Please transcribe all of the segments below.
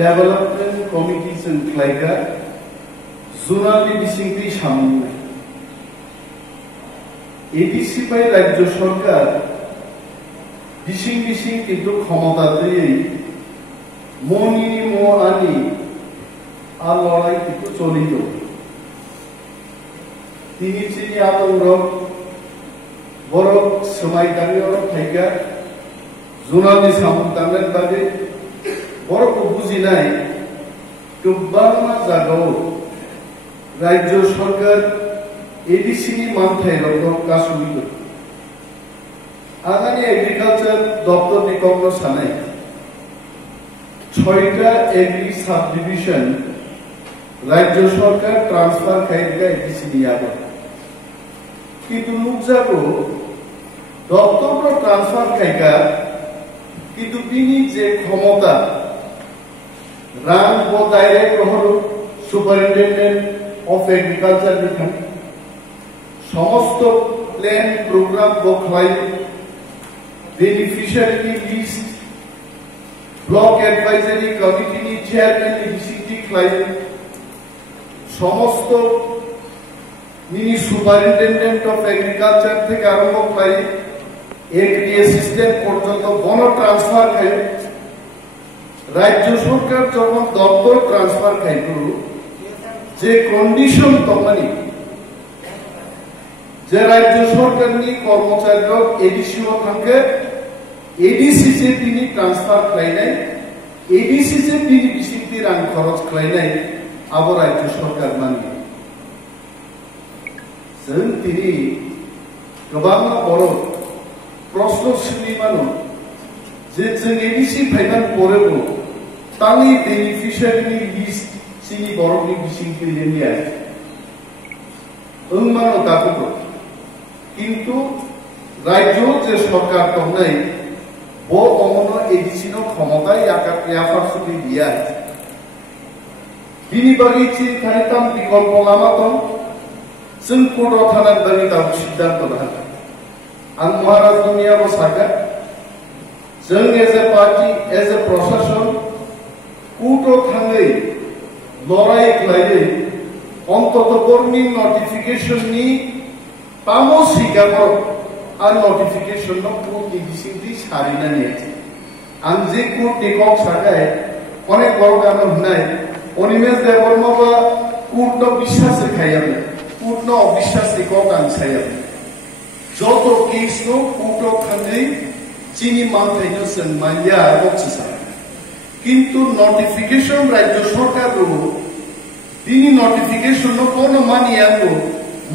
development committee जों खालायगा जुनारनि बिसिंथि सामलायनाय एडिसि बाय राज्य सरकार बिसिं किन्तु क्षमता गैयै मनिनि म आनि আর লড়াই কিন্তু চলিত তিনি চিনি আতঙ্ক বড় সময় গাড়ির থাইকা জোনালি সামুদানের বাদে বড় বুঝি নাই গোबां জায়গাও রাজ্য সরকার এডিসিনি মানথাই রকম কাশুইল আগানি এগ্রিকালচার দপ্তরনি কর্ম সানাই 6টা এগ্রি সাব ডিভিশন राज्य सरकार ट्रांसफार खायगा एडिसि नियाबो किन्तु नुकजागो दप्तर ट्रांसफार खायगा किन्तु बिनि जे क्षमता रां बो डायरेक्ट रहरो सुपारिनटेंडेंट अफ एग्रिकालचार बिथां समस्त प्लान प्रोग्राम बो खाय beneficiary list block advisory committee नि चेयरमैन नि बिसिंथि खाय समस्त मिनी सुपारिनटेंडेंट अफ एग्रिकालचार থেকে আরম্ভ করে এগ্রি অ্যাসিস্ট্যান্ট পর্যন্ত বন ট্রান্সফার খায় রাজ্য সরকার যখন দপ্তর ট্রান্সফার খায় যে কন্ডিশন তমানি যে রাজ্য সরকারনি কর্মচারীরা এডিসিও থাকে এডিসি যে তিনি ট্রান্সফার খায় নাই এডিসি যে তিনি বিসিতি রাং খরচ খায় নাই अब राज्य सरकार मानियो जों दिनै गोबां बर' प्रश्न सोलिमानो जे जों एडिसि फाइनाल परेबो तानि बेनिफिशियारिनि लिस्ट सिनि बर'नि बिसिंथि लिरनिया मानो दाखो किन्तु राज्य जे सरकार दंनाय बो अमनो एडिसिनो क्षमता याफारसुलि दिया बिनि बागै चिन्तानिताम विकल्प लामा दं जों कोर्टआव थानानै बागै दाबो सिद्धान्त लानो आं महाराज दुनियाबो सागा जों as a party as a प्रशासन कोर्टआव थाङै लड़ाई खालायै अन्तत बरनि नटिफिकेशननि पामो सिगाङाव आं नटिफिकेशननो कोर्टनि बिसिंथि सारिनानै आं जे कोर्टनि कक सागाय अनेक बड़ गानो होनाय অনিমেষ দেববর্মা পূর্ণ বিশ্বাস খাইয়াবে পূর্ণ অবিশ্বাস রেখক আনসাইয়াবে যত কেস পূর্ণ খানে চিনি মানথাইনো जों मानिया बक्सिसा কিন্তু নোটিফিকেশন রাজ্য সরকার দিনি নোটিফিকেশন কোন মানিয়াগো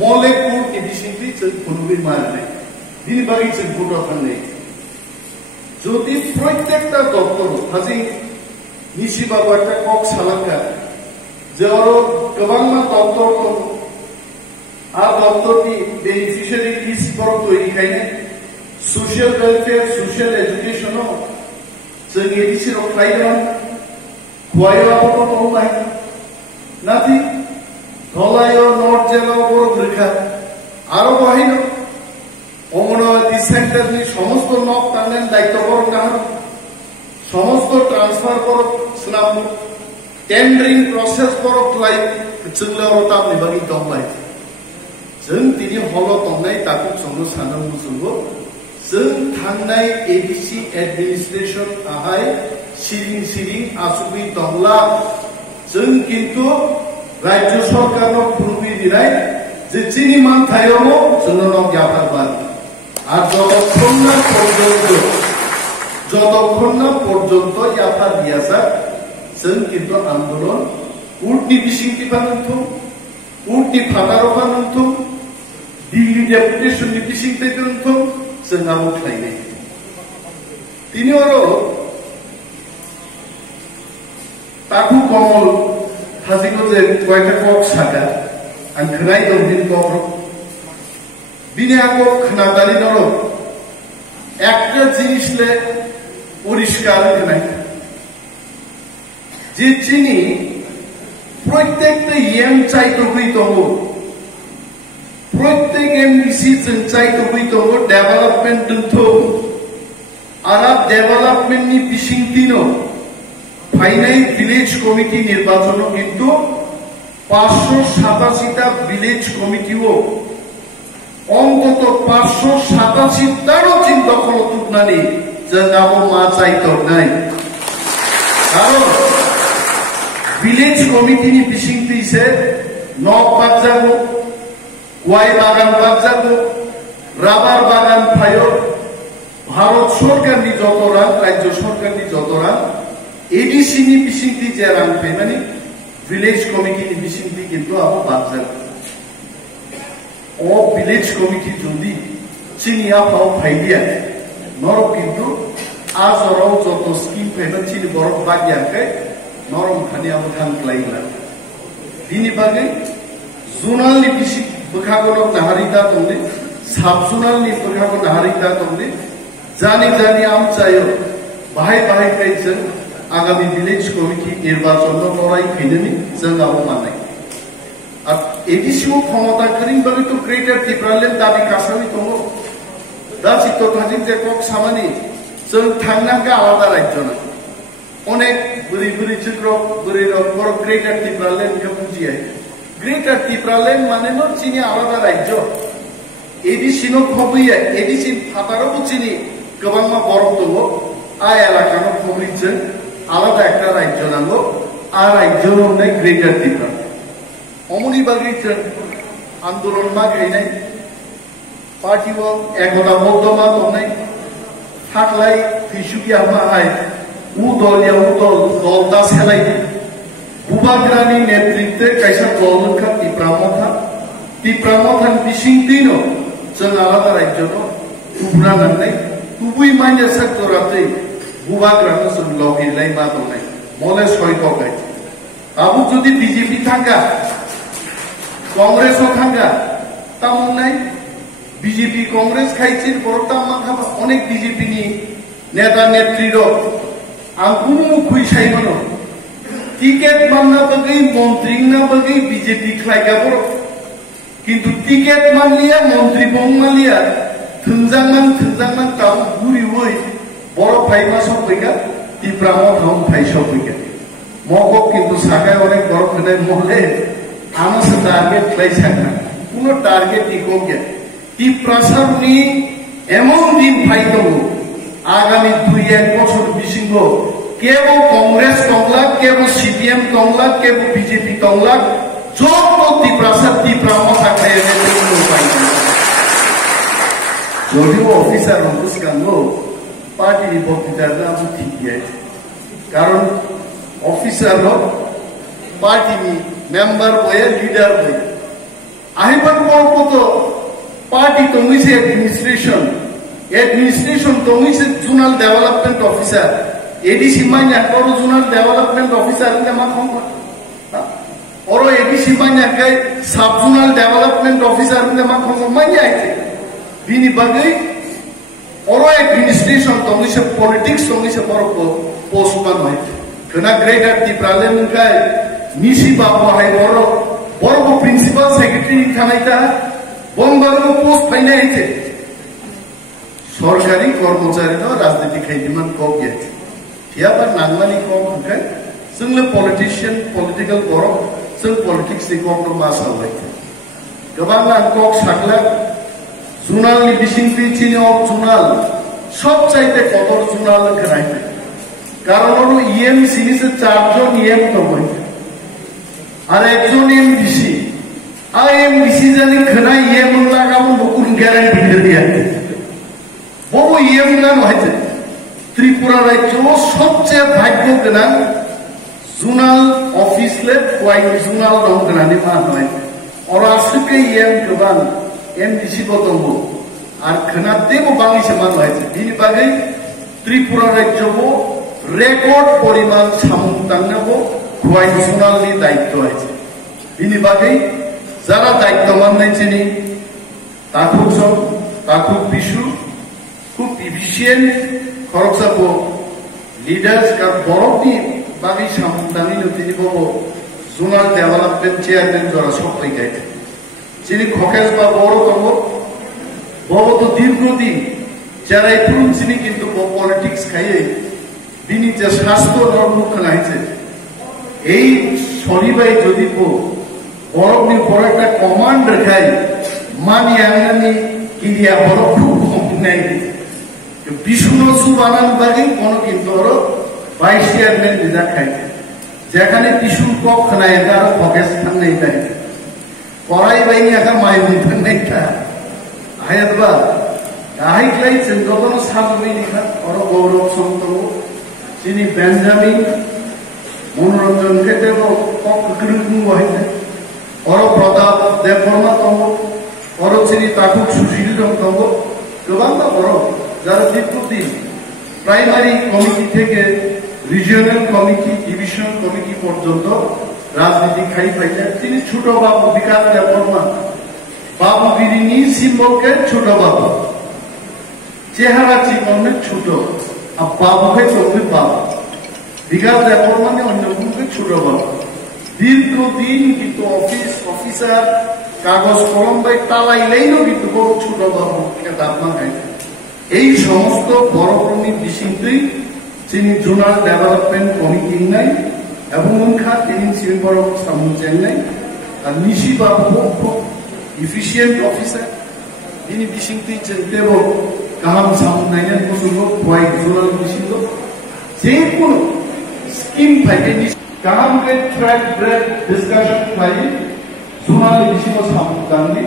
মলে কোর্ট এডিসিনটি जों কোনবি মানবে দিনি বাকি जों পূর্ণ খানে যদি প্রত্যেকটা দপ্তর হাজি निसी बाबू একটা কক সালাঙ্গা যে আরো গোबां দপ্তর দं आ दप्तरनि बेनिफिशियारि लिस्ट बरं तৈরি खायनो सोशल वेलफेयर सोशल एजुकेशन जों एडिसि रो खायगोन खवायावबो दंबाय नाथि धलायो नर्थ जेलाव बरं रेखा आरो बाहायनो अमनवती सेंटरनि समस्त नक तांनायनि दायित्व बरं गाहाम समस्त ट्रांसफार बरं स्नाम टेंडरिंग प्रोसेस बरं खालाय जोंलाव तामनि बागै दंबाय जों दिनै हल दंनाय ताकु संनो साननांगौ जोंबो जों थांनाय एडिसि एडमिनिस्ट्रेशन आहाय सिरिं सिरिं आसुबि दंला जों किन्तु राज्य सरकारनो खुरुबि दिनाय जे चिनि मानथायावनो जोंनो नक याफारबार আর যতক্ষণ না পর্যন্ত ইয়াফার দিয়াছা जों किन्तु आंदोलन कोर्टनि बिसिंथि बानन्थुम कोर्टनि फादार बानन्थुम दिल्ली डेपुटेशननि बिसिंथि बानन्थुम जों आबो खालायनाय तिनि आरो ताकु कमल हाजिको जे कयटा कक सागा आं खोनाय दं दिन कक बिनि आको खोनादानि दरो একটা জিনিসলে পরিষ্কার खोनाय যে চিনি প্রত্যেকটা ইয়াং চাইতো হইতব প্রত্যেক এমডিসি जों চাইতো হইতব डेवलपमेंट दंथ आरो डेवलपमेंटनि बिसिंथिनो ফাইনাল ভিলেজ কমিটি নির্বাচন কিন্তু 587টা ভিলেজ কমিটিও অন্তত 587টারও দখল তুলনানি যাবো মা চাইতো নাই কারণ ভিলেজ কমিটিনি বিশিংতিছে নক বাগজাগো ওয়াই বাগান বাগজাগো রাবার বাগান ফায়ো ভারত সরকারনি যত রাং রাজ্য সরকারনি যত রাং এডিসিনি বিশিংতি যে রাং পেমানি ভিলেজ কমিটিনি বিশিংতি কিন্তু আবো বাগজাগো ও ভিলেজ কমিটি যদি চিনি আফাও ফাইলিয়া নরক কিন্তু আজরাও যত স্কিম পেমেন্ট চিনি বরফ বাগিয়াকে নরম খানি আবো থাংলাইলা বিনি বাগে জোনালনি বিশি বখাগনো নাহারিতা দंने সাব জোনালनि বখাগो नाहारिता दंने জানি জানি আম চাইও বাহাই বাহাই কাইছেন আগামী ভিলেজ কমিটি নির্বাচন লড়াই ফিনেনি जों আবো মানাই আর এডিসিও ক্ষমতা করিং বাগে তো গ্রেটার ত্রিপুরাল্যান্ড দাবি কাসামি দङ दा चित्त थाजिं जे কক सामानि जों थांनांगा आलादा रायजो ना अनेक बुरि बुरि चित्रक बुरि रक ग्रेटार त्रिपुराल्যান্ড के बुझिए ग्रेटार त्रिपुराল্যান্ড माने न चिनि आलादा रायजो एडिसिनो खबैया एडिसिन फातारबो चिनि गोबांमा बरफ दङ आ एलाकानो खबैजों आलादा একটা রাজ্য नांगौ आ রাজ্য হচ্ছে গ্রেটার ত্রিপুরা অমনি বাগै आंदोलन मा गायनाय पार्टी वो एकता मध्यमा दंनाय थाखलाय फैसुकिया माहाय उदलिया उदल दलदा सेलाय बुबाग्रानि नेतृत्वे कायसा दलखा तिप्रामथा बिसिंतिनो जों आलादा राज्यनो उब्रा नांनाय गुबै मान्य सेक्टरातै बुबाग्रानो जों लगिलाय मा दंनाय मले सयतो गाय आबु जुदि बीजेपी थांगा कांग्रेसও थांगा तामनाय बीजेपी कांग्रेस खाइछिन बरताम माखा अनेक बीजेपी नि नेता नेत्रीर आं कुनु खुइसाइमनो टिकेट मानना बगै मंत्री ना बगै बीजेपी खाइगा बर किन्तु टिकेट मानलिया मंत्री बंगमालिया थंजांमान ताउ गुरि वइ बर फाइमा सफैगा तिप्राम थाउ फाइ सफैगा मको किन्तु सागाय अनेक बर खनाय मोले आमसे टार्गेट खाइसाना कुनु टार्गेट इको गया ত্রিপ্রাসারনি এমন দিন ফাইদো আগামী 2-1 বছর বিসিঙ্গ কেবল কংগ্রেস তংলাক কেবল সিপিএম তংলাক কেবল বিজেপি তংলাক যত ত্রিপ্রাসার ত্রিপ্রামা থাকায় যদিও অফিসার অনুষ্কাঙ্গ পার্টির বক্তৃতার নাম ঠিক আছে কারণ অফিসার পার্টিনি মেম্বার বয়ে লিডার বয়ে আহিবার পর पार्टी तंगिसे एडमिनिस्ट्रेशन तंगिसे जोनल डेवलपमेंट ऑफिसर एडीसी माइना और जोनल डेवलपमेंट ऑफिसर ने मा खम और एडीसी माइना के सब जोनल डेवलपमेंट ऑफिसर ने मा खम माइना आइते बिनि बागै और एडमिनिस्ट्रेशन तंगिसे पॉलिटिक्स तंगिसे बर पोस्ट मान होय कना ग्रेटर त्रिपुराल्যান্ড काय मिसि बाबु हाय बर प्रिंसिपल सेक्रेटरी थानायता बंगालो पोस्ट फाइना आइते सरकारी कर्मचारी न राजनीति खाइदिमान कम गया थियाबा नांगमानि कम हंखाय जोंनो पलिटिशियन पलिटिकल बर जों पलिटिक्स नि कम मासाव बायते गोबां नांगक सागला जुनालनि बिसिंति चिनि अफ जुनाल सब चाइते कतर जुनाल खनाय कारण इएमसी नि 4 जन इएम दङ आरो एकजन एमडीसी आईएम डिसीजन खना ये मुल्ला का बुकुन ग्यारंटी दे दिया वो ये मुल्ला नहते त्रिपुरा राज्य सबसे भाग्य गना जोनल ऑफिस ले क्वाइट जोनल दं गना नि मा नय और आसुके ये गोबां एमडीसी बो दङ आर खना देबो बांगिसे मा नहते बिनि बागै त्रिपुरा राज्य बो रेकर्ड परिमाण सामुं तांनाबो क्वाइट जोनल नि दायित्व আছে बिनि बागै যারা দায়িত্ব মানছেন তাকুক বিশু খুব ইফিশিয়েন্ট খরচাবো লিডার্স কার বড়টি বাগি সামদানি তিনি ববো জোনাল ডেভেলপমেন্ট চেয়ারম্যান যারা সবাই গাইতে যিনি খকেশ বা বড় তব ববো তো দীর্ঘদিন যারা এই পুরুষ যিনি কিন্তু পলিটিক্স খাইয়ে তিনি যে স্বাস্থ্য নর্মুখ নাইছে এই শনিবাই যদি বরফনি বড় একটা কমান্ড রেখাই মানি আঙ্গানি কিরিয়া বড় খুব কম নাই বিষ্ণু সুবানান বাকি কোন কিন্তু ওর ভাইস চেয়ারম্যান বিজা খাইছে যেখানে বিষ্ণু কক্ষ নাই তার ফকেস থান নেই তাই পড়াই বাইনি একা মাই মুঠেন নেই তা হায়াত বা আহাইক্লাই যখন সাবমি লিখা ওর গৌরব সন্তব তিনি বেঞ্জামিন মনোরঞ্জন ক্ষেত্রে কক্ষ কিরকম হয়েছে ওর প্রতাপ দেববর্মা তম ওর তিনি তাকুক সুশীল তম গোবাং বড় যারা দীর্ঘদিন প্রাইমারি কমিটি থেকে রিজিওনাল কমিটি ডিভিশনাল কমিটি পর্যন্ত রাজনীতি খাই পাইছেন তিনি ছোট বাবু বিকাশ দেববর্মা বাবুগিরিনি সিম্বলকে ছোট বাবু চেহারা জীবনের ছোট আর বাবুকে চোখে বাবু বিকাশ দেববর্মা অন্য কোনকে ছোট বাবু দীর্ঘদিন কিন্তু অফিসার কাগজ কলম বাই তালাইলেইও কিন্তু বড় ছোট বাবু দাপমা খাইছে এই সমস্ত বড়প্রণী বিশিংটই তিনি জোনাল ডেভেলপমেন্ট কমিটি নাই এবং উনখা তিনি সিলবর সামু চেন্নাই আর নিশি বাবু খুব ইফিসিয়েন্ট অফিসার তিনি বিশিংটই চেন্দেব গাহাম সামু নাইনান বসুব হোয়াই জোনাল বিশিং যে কোনো স্কিম থাকে গাহাম কে ট্র্যাক ব্রেক ডিসকাশন খাই জোনাল বিশিং সামু দাঙ্গি